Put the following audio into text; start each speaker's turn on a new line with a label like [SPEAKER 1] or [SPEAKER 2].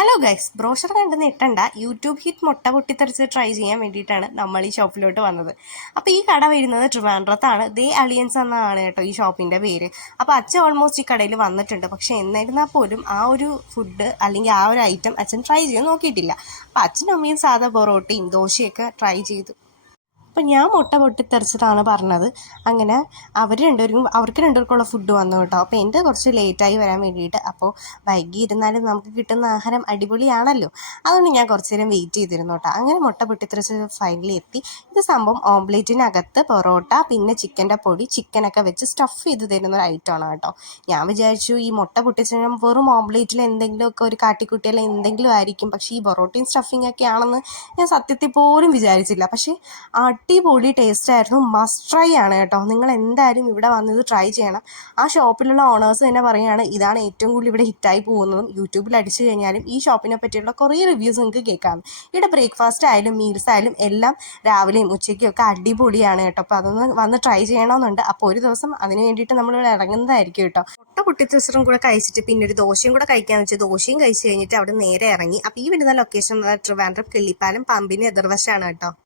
[SPEAKER 1] Hello guys brochure കണ്ട് ഇട്ടണ്ട. YouTube hit മുട്ട പൊട്ടിത്തെറിച്ച് ട്രൈ ചെയ്യാൻ വേണ്ടിയിട്ടാണ് നമ്മൾ ഈ ഷോപ്പിലോട്ട് വന്നത്. അപ്പോൾ ഈ കട വരുന്നത് ട്രിവാൻഡ്രത്താണ്. ദേ അലിയൻസ് എന്നാണ് കേട്ടോ ഈ ഷോപ്പിന്റെ പേര്. അപ്പോൾ അച്ഛൻ ഓൾമോസ്റ്റ് ഈ കടയിൽ വന്നിട്ടുണ്ട്. പക്ഷേ എന്നിരുന്നാൽ പോലും ആ ഒരു ഫുഡ് അല്ലെങ്കിൽ ആ ഒരു ഐറ്റം അച്ഛൻ ട്രൈ ചെയ്യാൻ നോക്കിയിട്ടില്ല. അപ്പോൾ അച്ഛനും അമ്മയും സാധാ പൊറോട്ടയും ദോശയൊക്കെ ട്രൈ ചെയ്തു. അപ്പം ഞാൻ മുട്ട പൊട്ടിത്തെറിച്ചതാണ് പറഞ്ഞത്. അങ്ങനെ അവർ രണ്ടുപേരും അവർക്ക് രണ്ടുപേർക്കുള്ള ഫുഡ് വന്നു കേട്ടോ. അപ്പോൾ എന്റെ കുറച്ച് ലേറ്റായി വരാൻ വേണ്ടിയിട്ട് അപ്പോൾ വൈകി ഇരുന്നാലും നമുക്ക് കിട്ടുന്ന ആഹാരം അടിപൊളിയാണല്ലോ. അതുകൊണ്ട് ഞാൻ കുറച്ച് നേരം വെയിറ്റ് ചെയ്തിരുന്നു കേട്ടോ. അങ്ങനെ മുട്ട പൊട്ടിത്തെറിച്ച് ഫൈനലി എത്തി. ഇത് സംഭവം ഓംപ്ലേറ്റിനകത്ത് പൊറോട്ട പിന്നെ ചിക്കന്റെ പൊടി ചിക്കനൊക്കെ വെച്ച് സ്റ്റഫ് ചെയ്ത് തരുന്ന ഒരു ഐറ്റമാണ് കേട്ടോ. ഞാൻ വിചാരിച്ചു ഈ മുട്ട പൊട്ടിച്ചാൽ വെറും ഓംപ്ലേറ്റിൽ എന്തെങ്കിലുമൊക്കെ ഒരു കാട്ടിക്കുട്ടിയാൽ എന്തെങ്കിലും ആയിരിക്കും. പക്ഷേ ഈ പൊറോട്ടയും സ്റ്റഫിങ്ങൊക്കെ ആണെന്ന് ഞാൻ സത്യത്തിൽ പോലും വിചാരിച്ചില്ല. പക്ഷേ അടിപൊളി ടേസ്റ്റ് ആയിരുന്നു. മസ്റ്റ് ട്രൈ ആണ് കേട്ടോ. നിങ്ങൾ എന്തായാലും ഇവിടെ വന്നത് ട്രൈ ചെയ്യണം. ആ ഷോപ്പിലുള്ള ഓണേഴ്സ് തന്നെ പറയുകയാണ് ഇതാണ് ഏറ്റവും കൂടുതൽ ഇവിടെ ഹിറ്റായി പോകുന്നതും യൂട്യൂബിൽ അടിച്ചു കഴിഞ്ഞാലും ഈ ഷോപ്പിനെ പറ്റിയുള്ള കുറേ റിവ്യൂസ് നിങ്ങൾക്ക് കേൾക്കാം. ഇവിടെ ബ്രേക്ക്ഫാസ്റ്റ് ആയാലും മീൽസ് ആയാലും എല്ലാം രാവിലെയും ഉച്ചയ്ക്കും ഒക്കെ അടിപൊളിയാണ് കേട്ടോ. അപ്പോൾ അതൊന്ന് വന്ന് ട്രൈ ചെയ്യണമെന്നുണ്ട്. അപ്പോൾ ഒരു ദിവസം അതിന് വേണ്ടിയിട്ട് നമ്മളിവിടെ ഇറങ്ങുന്നതായിരിക്കും കേട്ടോ. മുട്ട പൊട്ടിത്തെസറും കൂടെ കഴിച്ചിട്ട് പിന്നെ ഒരു ദോശയും കൂടെ കഴിക്കാന്ന് വെച്ചാൽ ദോശയും കഴിച്ച് കഴിഞ്ഞിട്ട് അവിടെ നേരെ ഇറങ്ങി. അപ്പോൾ ഈ വരുന്ന ലൊക്കേഷൻ ട്രിവാൻഡ്രം കിള്ളിപ്പാലം പമ്പിന് എതിർവശമാണ് കേട്ടോ.